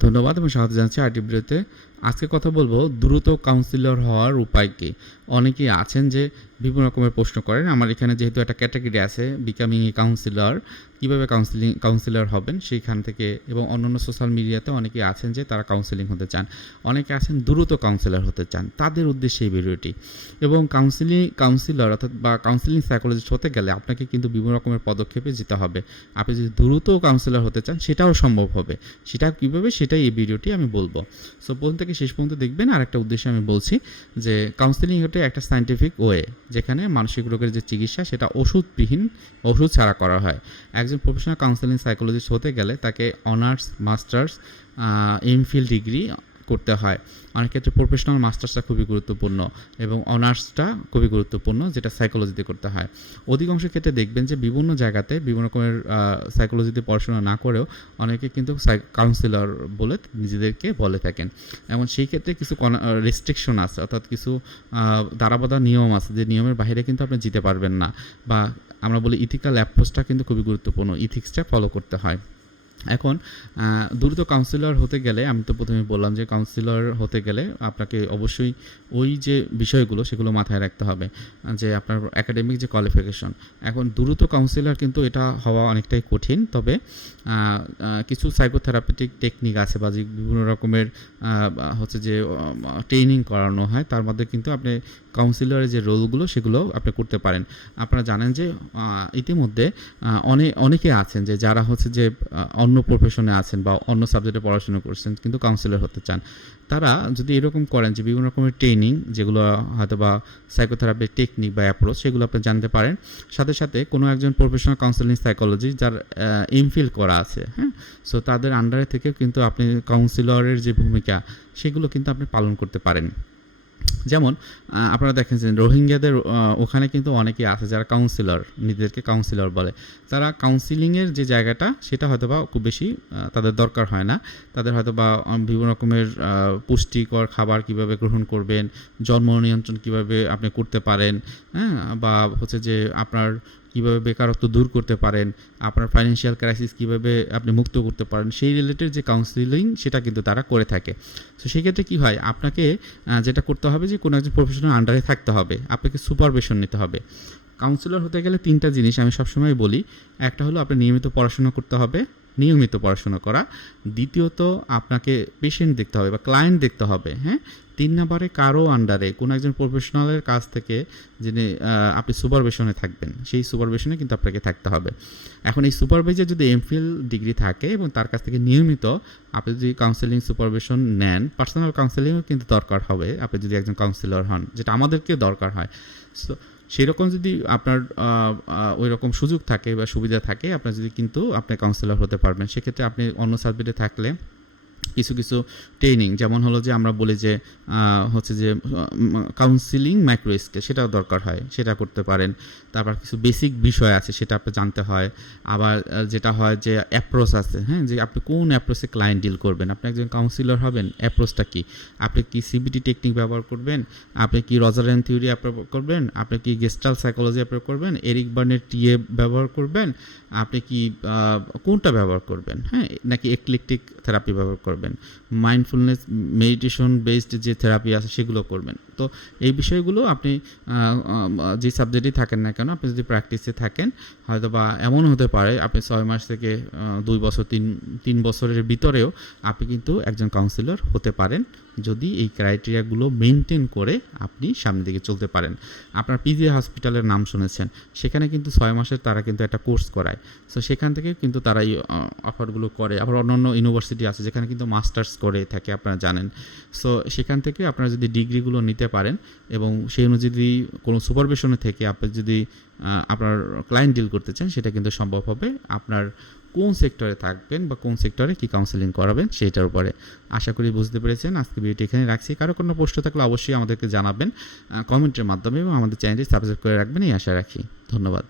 ধন্যবাদ এবং স্বাগত জানাচ্ছি আরটি ভিডিওতে আজকে কথা বলব দ্রুত কাউন্সিলর হওয়ার উপায় কী? অনেকেই আছেন যে বিভিন্ন রকমের প্রশ্ন করেন। আমার এখানে যেহেতু একটা ক্যাটাগরি আছে বিকামিং এ কাউন্সিলর কীভাবে কাউন্সিলিং কাউন্সিলর হবেন সেইখান থেকে এবং অন্যান্য সোশ্যাল মিডিয়াতে অনেকেই আছেন যে তারা কাউন্সিলিং হতে চান। অনেকে আছেন দ্রুত কাউন্সিলর হতে চান। তাদের উদ্দেশ্যে এই ভিডিওটি। এবং কাউন্সিলিং কাউন্সিলর অর্থাৎ বা কাউন্সিলিং সাইকোলজিস্ট হতে গেলে আপনাকে কিন্তু বিভিন্ন রকমের পদক্ষেপে যেতে হবে। আপনি যদি দ্রুত কাউন্সিলর হতে চান, সেটাও সম্ভব হবে। সেটা কীভাবে, সেটাই এই ভিডিওটি আমি বলব। সো থেকে শেষ পর্যন্ত দেখবেন আর একটা উদ্দেশ্যে আমি বলছি যে কাউন্সেলিং হচ্ছে একটা সায়েন্টিফিক ওয়ে যেখানে মানসিক রোগের যে চিকিৎসা, সেটা ওষুধবিহীন ওষুধ ছাড়া করা হয়। একজন প্রফেশনাল কাউন্সিলিং সাইকোলজিস্ট হতে গেলে তাকে অনার্স মাস্টার্স এমফিল ডিগ্রি করতে হয়। অনেক ক্ষেত্রে প্রফেশনাল মাস্টার্সটা খুবই গুরুত্বপূর্ণ এবং অনার্সটা খুবই গুরুত্বপূর্ণ যেটা সাইকোলজিতে করতে হয়। অধিকাংশ ক্ষেত্রে দেখবেন যে বিভিন্ন জায়গাতে বিভিন্ন রকমের সাইকোলজিতে পড়াশোনা না করেও অনেকে কিন্তু কাউন্সিলর বলে নিজেদেরকে বলে থাকেন। এবং সেই ক্ষেত্রে কিছু রেস্ট্রিকশন আছে অর্থাৎ কিছু দাঁড়াবাধা নিয়ম আছে যে নিয়মের বাইরে কিন্তু আপনি যেতে পারবেন না বা আমরা বলি ইথিক্যাল অ্যাপ্রোচটা কিন্তু খুবই গুরুত্বপূর্ণ। ইথিক্সটা ফলো করতে হয়। এখন দ্রুত কাউন্সিলর হতে গেলে, আমি তো প্রথমে বললাম যে কাউন্সিলর হতে গেলে আপনাকে অবশ্যই ওই যে বিষয়গুলো সেগুলো মাথায় রাখতে হবে, যে আপনার একাডেমিক যে কোয়ালিফিকেশন এখন দ্রুত কাউন্সিলর কিন্তু এটা হওয়া অনেকটাই কঠিন, তবে কিছু সাইকোথেরাপিটিক টেকনিক আছে বা যে বিভিন্ন রকমের হচ্ছে যে ট্রেনিং করানো হয়, তার মধ্যে কিন্তু আপনি কাউন্সিলরের যে রোলগুলো সেগুলো আপনি করতে পারেন। আপনারা জানেন যে ইতিমধ্যে অনেক অনেকে আছেন যে, যারা হচ্ছে যে অন্য প্রফেশনে আছেন বা অন্য সাবজেক্টে পড়াশোনা করছেন, কিন্তু কাউন্সিলর হতে চান। তারা যদি এরকম করেন যে, বিভিন্ন রকমের ট্রেনিং যেগুলো হয়তো বা সাইকোথেরাপি টেকনিক বা অ্যাপ্রোচ সেগুলো আপনি জানতে পারেন। সাথে সাথে কোনো একজন প্রফেশনাল কাউন্সিলিং সাইকোলজি যার এমফিল করা আছে হ্যাঁ? সো তাদের আন্ডারে থেকেও কিন্তু আপনি কাউন্সিলরের যে ভূমিকা, সেগুলো কিন্তু আপনি পালন করতে পারেন। যেমন আপনারা দেখেন যে রোহিঙ্গাদের ওখানে কিন্তু অনেকেই আছে যারা কাউন্সিলর নিজেদেরকে কাউন্সিলর বলে। তারা কাউন্সিলিংয়ের যে জায়গাটা, সেটা হয়তো বা খুব বেশি তাদের দরকার হয় না। তাদের হয়তো বা বিভিন্ন রকমের পুষ্টিকর খাবার কীভাবে গ্রহণ করবেন, জন্ম নিয়ন্ত্রণ কীভাবে আপনি করতে পারেন হ্যাঁ? বা হচ্ছে যে আপনার কীভাবে বেকারত্ব দূর করতে পারেন, আপনার ফাইন্যান্সিয়াল ক্রাইসিস কীভাবে আপনি মুক্ত করতে পারেন, সেই রিলেটেড যে কাউন্সিলিং সেটা কিন্তু তারা করে থাকে। তো সেক্ষেত্রে কী হয়, আপনাকে যেটা করতে হবে যে কোনো একজন প্রফেশনাল আন্ডারে থাকতে হবে, আপনাকে সুপারভিশন নিতে হবে। কাউন্সিলর হতে গেলে তিনটা জিনিস আমি সবসময় বলি। একটা হলো আপনি নিয়মিত পড়াশোনা করতে হবে নিয়মিত পড়াশোনা করা। দ্বিতীয়ত, আপনাকে পেশেন্ট দেখতে হবে বা ক্লায়েন্ট দেখতে হবে হ্যাঁ? তিন নম্বরে, কারও আন্ডারে কোনো একজন প্রফেশনালের কাছ থেকে যিনি আপনি সুপারভিশনে থাকবেন, সেই সুপারভিশনে কিন্তু আপনাকে থাকতে হবে। এখন এই সুপারভাইজার যদি এমফিল ডিগ্রি থাকে এবং তার কাছ থেকে নিয়মিত আপনি যদি কাউন্সেলিং সুপারভিশন নেন পার্সোনাল কাউন্সেলিংও কিন্তু দরকার হবে, আপনি যদি একজন কাউন্সিলর হন, যেটা আমাদেরকে দরকার হয়। সো সেই রকম যদি আপনার ওই রকম সুযোগ থাকে বা সুবিধা থাকে আপনার যদি কিন্তু আপনি কাউন্সিলর হতে পারবেন। সেক্ষেত্রে আপনি অন্য সাবজেক্টে থাকলে কিছু কিছু ট্রেনিং যেমন হলো যে আমরা বলি যে হচ্ছে যে কাউন্সিলিং মাইক্রো স্কেল সেটাও দরকার হয়, সেটা করতে পারেন। তারপর কিছু বেসিক বিষয় আছে, সেটা আপনি জানতে হয়। আবার যেটা হয় যে অ্যাপ্রোচ আছে হ্যাঁ যে আপনি কোন অ্যাপ্রোচে ক্লায়েন্ট ডিল করবেন? আপনি একজন কাউন্সিলর হবেন অ্যাপ্রোচটা কি? আপনি কি সিবিটি টেকনিক ব্যবহার করবেন? আপনি কি রজারেন থিওরি অ্যাপ্রোভ করবেন? আপনি কি গেস্টাল সাইকোলজি অ্যাপ্রোভ করবেন? এরিক বার্নের টিএ ব্যবহার করবেন? আপনি কি কোনটা ব্যবহার করবেন? হ্যাঁ নাকি একলিকটিক থেরাপি ব্যবহার করবেন? মাইন্ডফুলনেস মেডিটেশন বেসড যে থেরাপি আছে সেগুলো করবেন। তো এই বিষয়গুলো আপনি যে সাবজেক্টেই থাকেন না কেন, আপনি যদি প্র্যাকটিসে থাকেন হয়তো বা এমন হতে পারে, আপনি ছয় মাস থেকে দুই বছর, তিন তিন বছরের ভিতরেও আপনি কিন্তু একজন কাউন্সিলর হতে পারেন। যদি এই ক্রাইটেরিয়াগুলো মেনটেন করে আপনি সামনের দিকে চলতে পারেন। আপনার পিজি হসপিটালের নাম শুনেছেন। সেখানে কিন্তু ছয় মাসের তারা কিন্তু একটা কোর্স করায়। সো সেখান থেকে কিন্তু তারা এই অফারগুলো করে। আবার অন্যান্য ইউনিভার্সিটি আছে যেখানে কিন্তু মাস্টার্স করে থাকে, আপনারা জানেন। সো সেখান থেকে আপনারা যদি ডিগ্রিগুলো নিতে পারেন এবং সেই অনুযায়ী কোনো সুপারভিশনে থেকে আপনি যদি আপনার ক্লায়েন্ট ডিল করতে চান, সেটা কিন্তু সম্ভব হবে। আপনার কোন সেক্টরে থাকবেন বা কোন সেক্টরে কি কাউন্সেলিং করাবেন সেটার উপরে। আশা করি বুঝতে পেরেছেন। আজকে ভিডিওটি এখানে রাখছি। কারও কোনো প্রশ্ন থাকলে অবশ্যই আমাদেরকে জানাবেন কমেন্টের মাধ্যমে এবং আমাদের চ্যানেলটি সাবস্ক্রাইব করে রাখবেন, এই আশা রাখি। ধন্যবাদ।